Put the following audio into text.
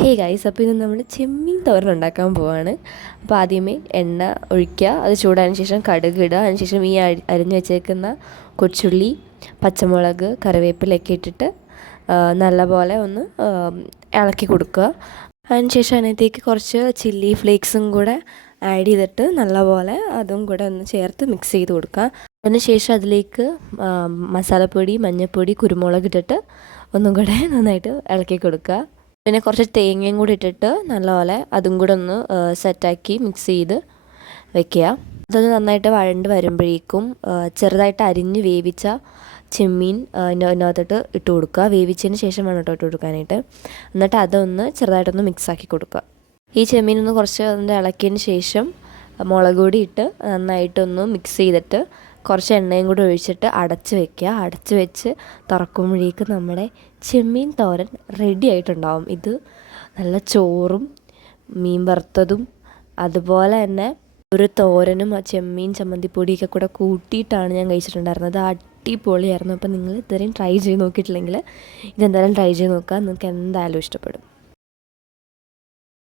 Hey guys, അപ്പോൾ ഇന്ന് നമ്മൾ ചെമ്മീൻ തോരൻ ഉണ്ടാക്കാൻ പോവാണ്. അപ്പോൾ ആദ്യമേ എണ്ണ ഒഴിക്കുക, അത് ചൂടായതിനു ശേഷം കടുക് ഇടുക. അതിനുശേഷം ഈ അരിഞ്ഞു വെച്ചേക്കുന്ന കൊച്ചുള്ളി, പച്ചമുളക്, കറിവേപ്പിലൊക്കെ ഇട്ടിട്ട് നല്ലപോലെ ഒന്ന് ഇളക്കി കൊടുക്കുക. അതിനുശേഷം അതിനകത്തേക്ക് കുറച്ച് ചില്ലി ഫ്ലേക്സും കൂടെ ആഡ് ചെയ്തിട്ട് നല്ലപോലെ അതും കൂടെ ഒന്ന് ചേർത്ത് മിക്സ് ചെയ്ത് കൊടുക്കുക. അതിനുശേഷം അതിലേക്ക് മസാലപ്പൊടി, മഞ്ഞൾപ്പൊടി, കുരുമുളക് ഇട്ടിട്ട് ഒന്നും കൂടെ നന്നായിട്ട് ഇളക്കി കൊടുക്കുക. പിന്നെ കുറച്ച് തേങ്ങയും കൂടി ഇട്ടിട്ട് നല്ലപോലെ അതും കൂടെ ഒന്ന് സെറ്റാക്കി മിക്സ് ചെയ്ത് വെക്കുക. അതൊന്ന് നന്നായിട്ട് വഴണ്ട് വരുമ്പോഴേക്കും ചെറുതായിട്ട് അരിഞ്ഞ് വേവിച്ച ചെമ്മീൻ അതിനകത്തോട്ട് ഇട്ട് കൊടുക്കുക. വേവിച്ചതിന് ശേഷം വേണം ഇട്ട് കൊടുക്കാനായിട്ട്. എന്നിട്ട് അതൊന്ന് ചെറുതായിട്ടൊന്ന് മിക്സാക്കി കൊടുക്കുക. ഈ ചെമ്മീനൊന്ന് കുറച്ച് അതിൻ്റെ ഇളക്കിയതിന് ശേഷം മുളക് പൊടി ഇട്ട് നന്നായിട്ടൊന്ന് മിക്സ് ചെയ്തിട്ട് കുറച്ച് എണ്ണയും കൂടി ഒഴിച്ചിട്ട് അടച്ച് വെക്കുക. അടച്ച് വെച്ച് തുറക്കുമ്പോഴേക്കും നമ്മുടെ ചെമ്മീൻ തോരൻ റെഡി ആയിട്ടുണ്ടാവും. ഇത് നല്ല ചോറും മീൻ വറുത്തതും അതുപോലെ തന്നെ ഒരു തോരനും ആ ചെമ്മീൻ ചമ്മന്തിപ്പൊടിയൊക്കെ കൂടെ കൂട്ടിയിട്ടാണ് ഞാൻ കഴിച്ചിട്ടുണ്ടായിരുന്നത്. അടിപൊളിയായിരുന്നു. അപ്പോൾ നിങ്ങൾ ഇതുവരെയും ട്രൈ ചെയ്ത് നോക്കിയിട്ടില്ലെങ്കിൽ ഇതെന്തായാലും ട്രൈ ചെയ്ത് നോക്കുക. നിങ്ങൾക്ക് എന്തായാലും ഇഷ്ടപ്പെടും.